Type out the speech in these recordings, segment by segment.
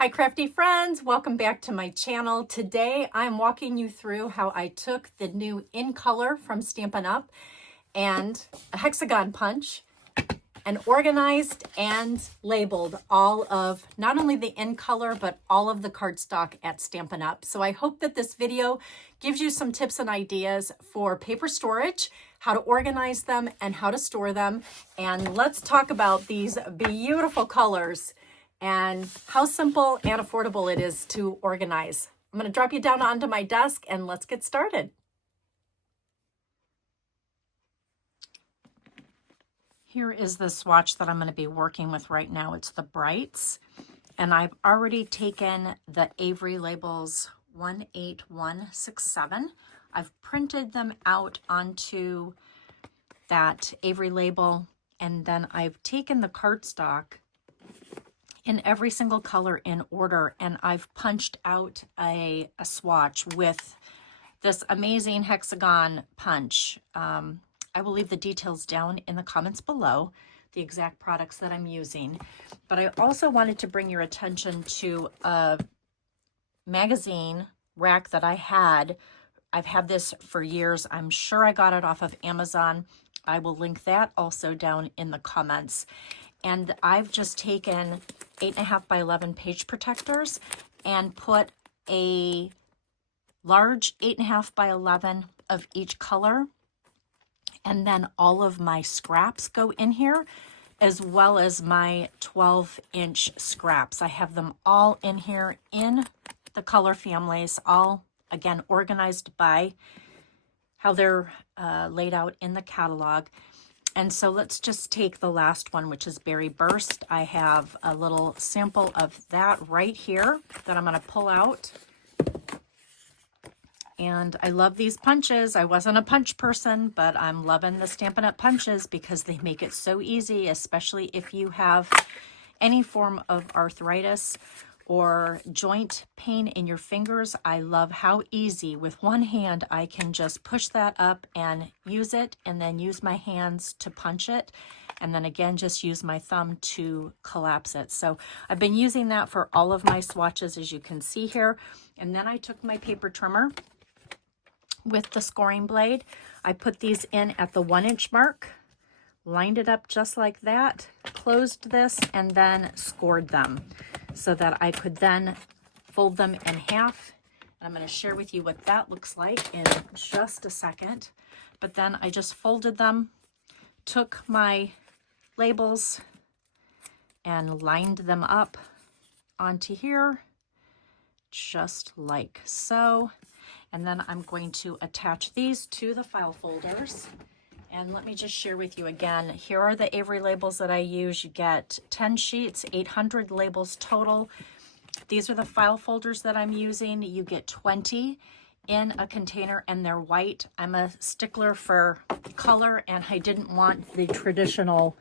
Hi crafty friends, welcome back to my channel. Today I'm walking you through how I took the new In Color from Stampin' Up and a Hexagon Punch and organized and labeled all of not only the In Color but all of the cardstock at Stampin' Up. So I hope that this video gives you some tips and ideas for paper storage, how to organize them and how to store them. And let's talk about these beautiful colors and how simple and affordable it is to organize. I'm going to drop you down onto my desk and let's get started. Here is the swatch that I'm going to be working with right now. It's the Brights, and I've already taken the Avery labels 18167. I've printed them out onto that Avery label, and then I've taken the cardstock in every single color in order, and I've punched out a swatch with this amazing Hexagon Punch. I will leave the details down in the comments below, the exact products that I'm using. But I also wanted to bring your attention to a magazine rack that I had. I've had this for years. I'm sure I got it off of Amazon. I will link that also down in the comments. And I've just taken 8.5 by 11 page protectors and put a large 8.5 by 11 of each color. And then all of my scraps go in here, as well as my 12-inch scraps. I have them all in here in the color families, all, again, organized by how they're laid out in the catalog. And so let's just take the last one, which is Berry Burst. I have a little sample of that right here that I'm going to pull out. And I love these punches. I wasn't a punch person, but I'm loving the Stampin' Up! Punches because they make it so easy, especially if you have any form of arthritis or joint pain in your fingers. I love how easy with one hand I can just push that up and use it, and then use my hands to punch it, and then again just use my thumb to collapse it. So I've been using that for all of my swatches, as you can see here. And then I took my paper trimmer with the scoring blade. I put these in at the 1-inch mark, lined it up just like that, closed this, and then scored them so that I could then fold them in half. And I'm going to share with you what that looks like in just a second. But then I just folded them, took my labels and lined them up onto here, just like so. And then I'm going to attach these to the file folders. And let me just share with you again, here are the Avery labels that I use. You get 10 sheets, 800 labels total. These are the file folders that I'm using. You get 20 in a container, and they're white. I'm a stickler for color, and I didn't want the traditional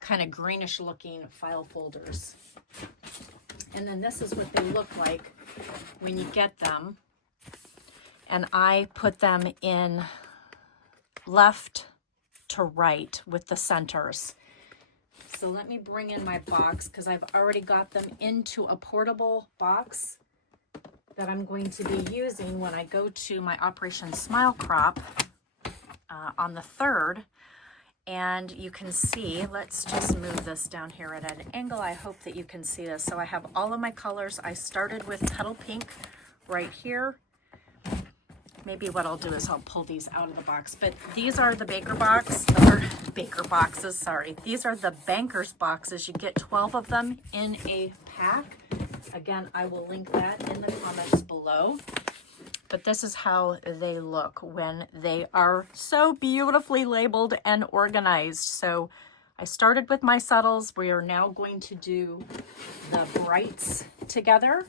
kind of greenish looking file folders. And then this is what they look like when you get them. And I put them in left to right with the centers. So let me bring in my box, because I've already got them into a portable box that I'm going to be using when I go to my Operation Smile Crop on the 3rd. And you can see, let's just move this down here at an angle. I hope that you can see this. So I have all of my colors. I started with Petal Pink right here. Maybe what I'll do is I'll pull these out of the box, but these are the baker boxes, sorry. These are the banker's boxes. You get 12 of them in a pack. Again, I will link that in the comments below. But this is how they look when they are so beautifully labeled and organized. So I started with my subtles. We are now going to do the brights together.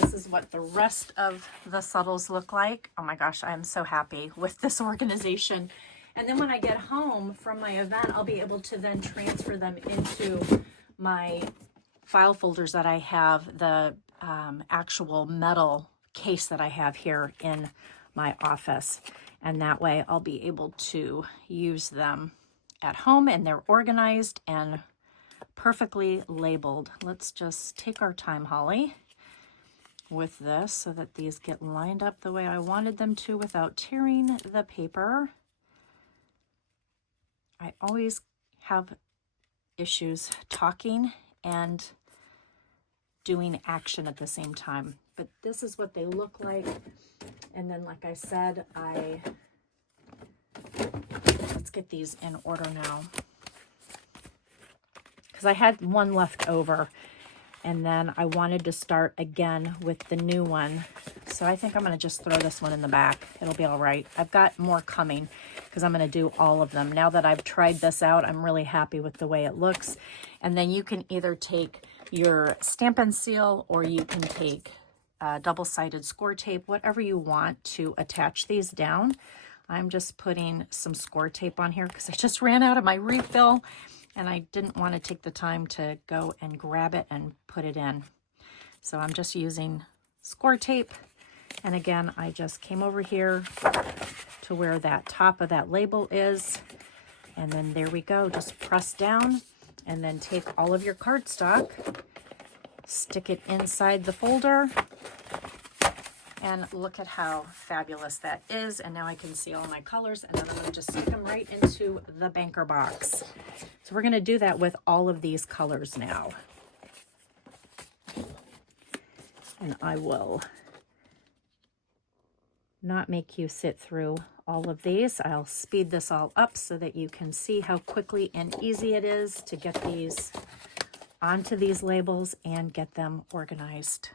This is what the rest of the subtles look like. Oh my gosh, I am so happy with this organization. And then when I get home from my event, I'll be able to then transfer them into my file folders that I have, the actual metal case that I have here in my office. And that way I'll be able to use them at home, and they're organized and perfectly labeled. Let's just take our time, Holly, with this so that these get lined up the way I wanted them to without tearing the paper. I always have issues talking and doing action at the same time, but this is what they look like. And then, like I said, let's get these in order now, because I had one left over and then I wanted to start again with the new one. So I think I'm going to just throw this one in the back. It'll be all right. I've got more coming because I'm going to do all of them. Now that I've tried this out, I'm really happy with the way it looks. And then you can either take your Stampin' Seal or you can take double-sided score tape, whatever you want to attach these down. I'm just putting some score tape on here because I just ran out of my refill and I didn't want to take the time to go and grab it and put it in. So I'm just using score tape. And again, I just came over here to where that top of that label is. And then there we go, just press down and then take all of your cardstock, stick it inside the folder, and look at how fabulous that is. And now I can see all my colors, and then I'm going to just stick them right into the banker box. So we're going to do that with all of these colors now. And I will not make you sit through all of these. I'll speed this all up so that you can see how quickly and easy it is to get these onto these labels and get them organized.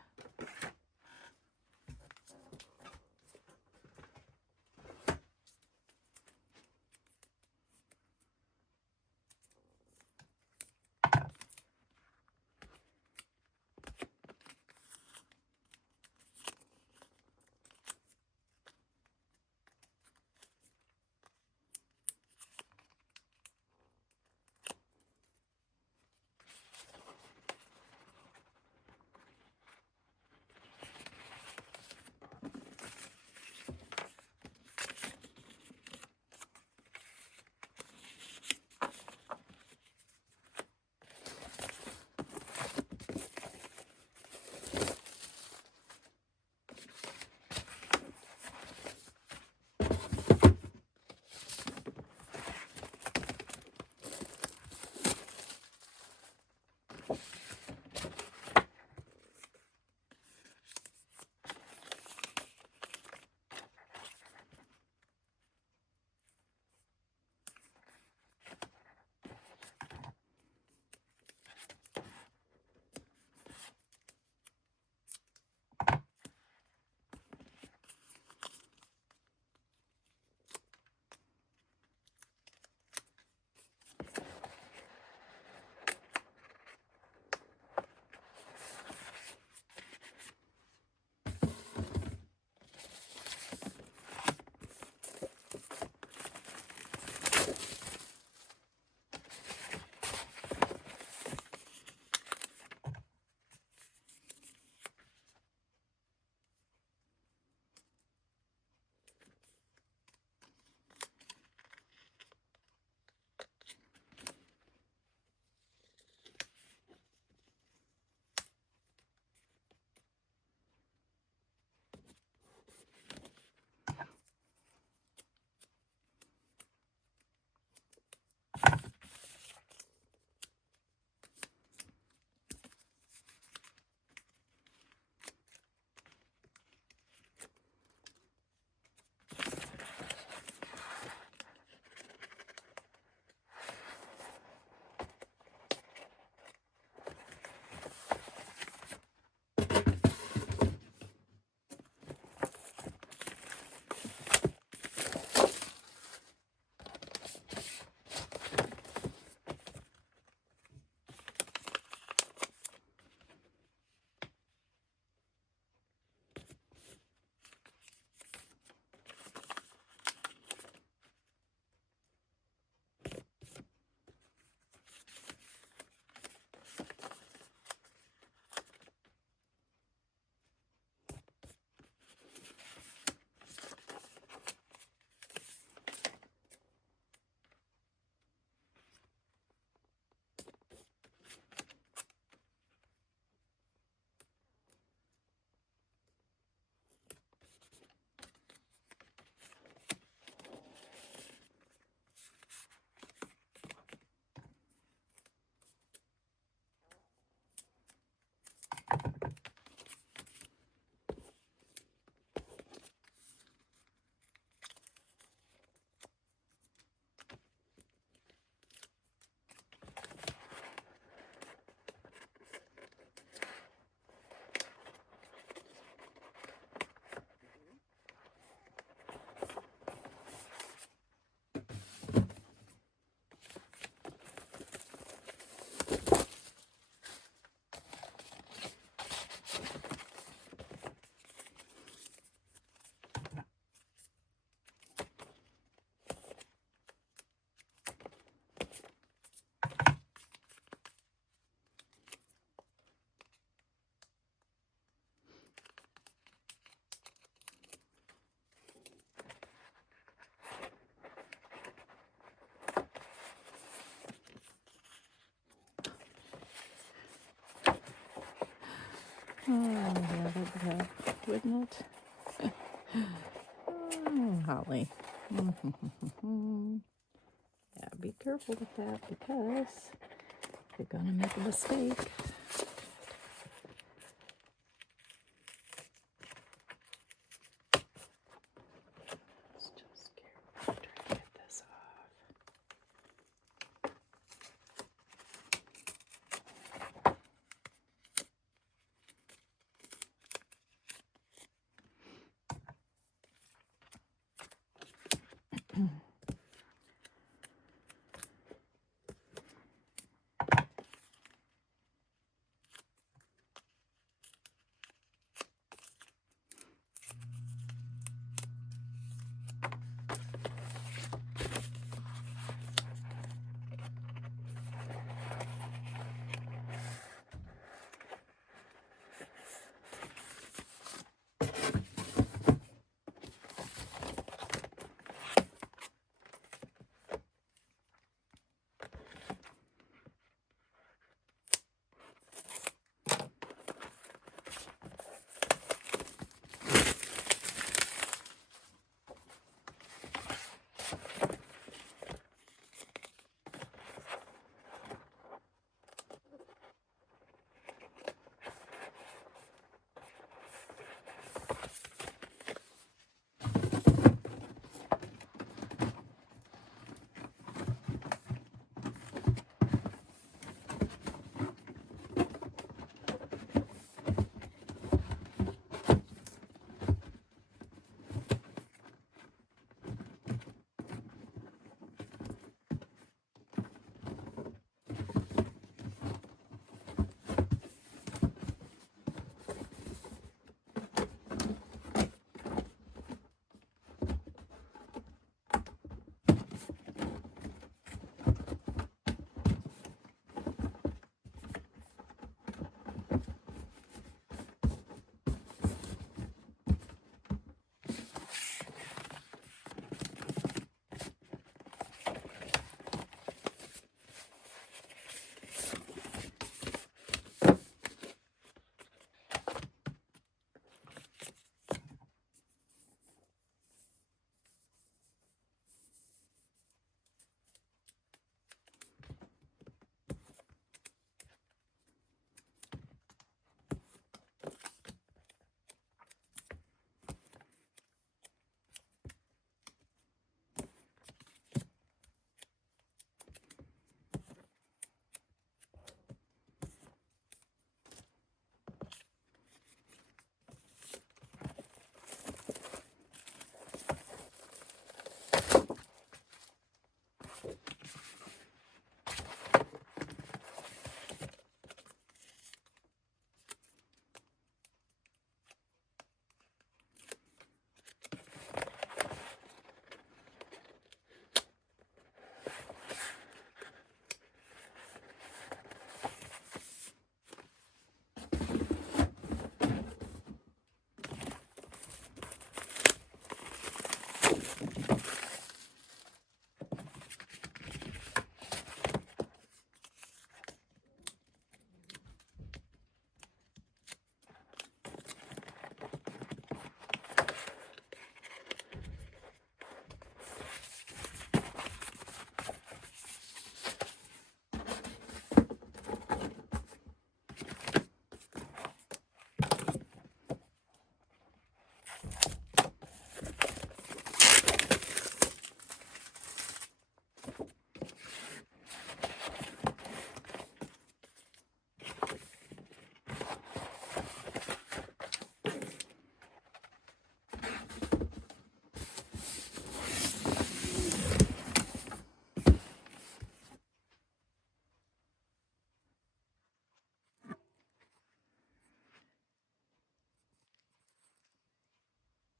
Oh, yeah, that would help, wouldn't it? Oh, Holly. Yeah, be careful with that because you're going to make a mistake. Still scared. I'm trying to get this off.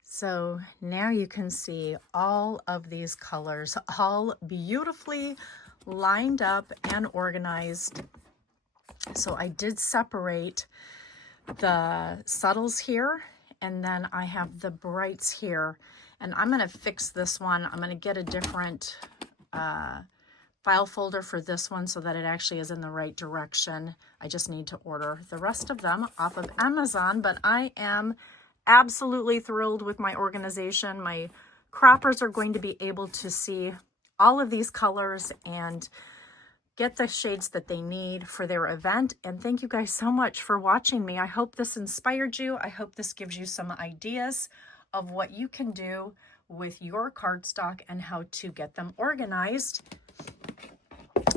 So now you can see all of these colors all beautifully lined up and organized. So I did separate the subtles here, and then I have the brights here. And I'm going to fix this one. I'm going to get a different file folder for this one so that it actually is in the right direction. I just need to order the rest of them off of Amazon, but I am absolutely thrilled with my organization. My croppers are going to be able to see all of these colors and get the shades that they need for their event. And thank you guys so much for watching me. I hope this inspired you. I hope this gives you some ideas of what you can do with your cardstock and how to get them organized,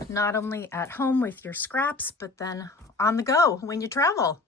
not only at home with your scraps, but then on the go when you travel.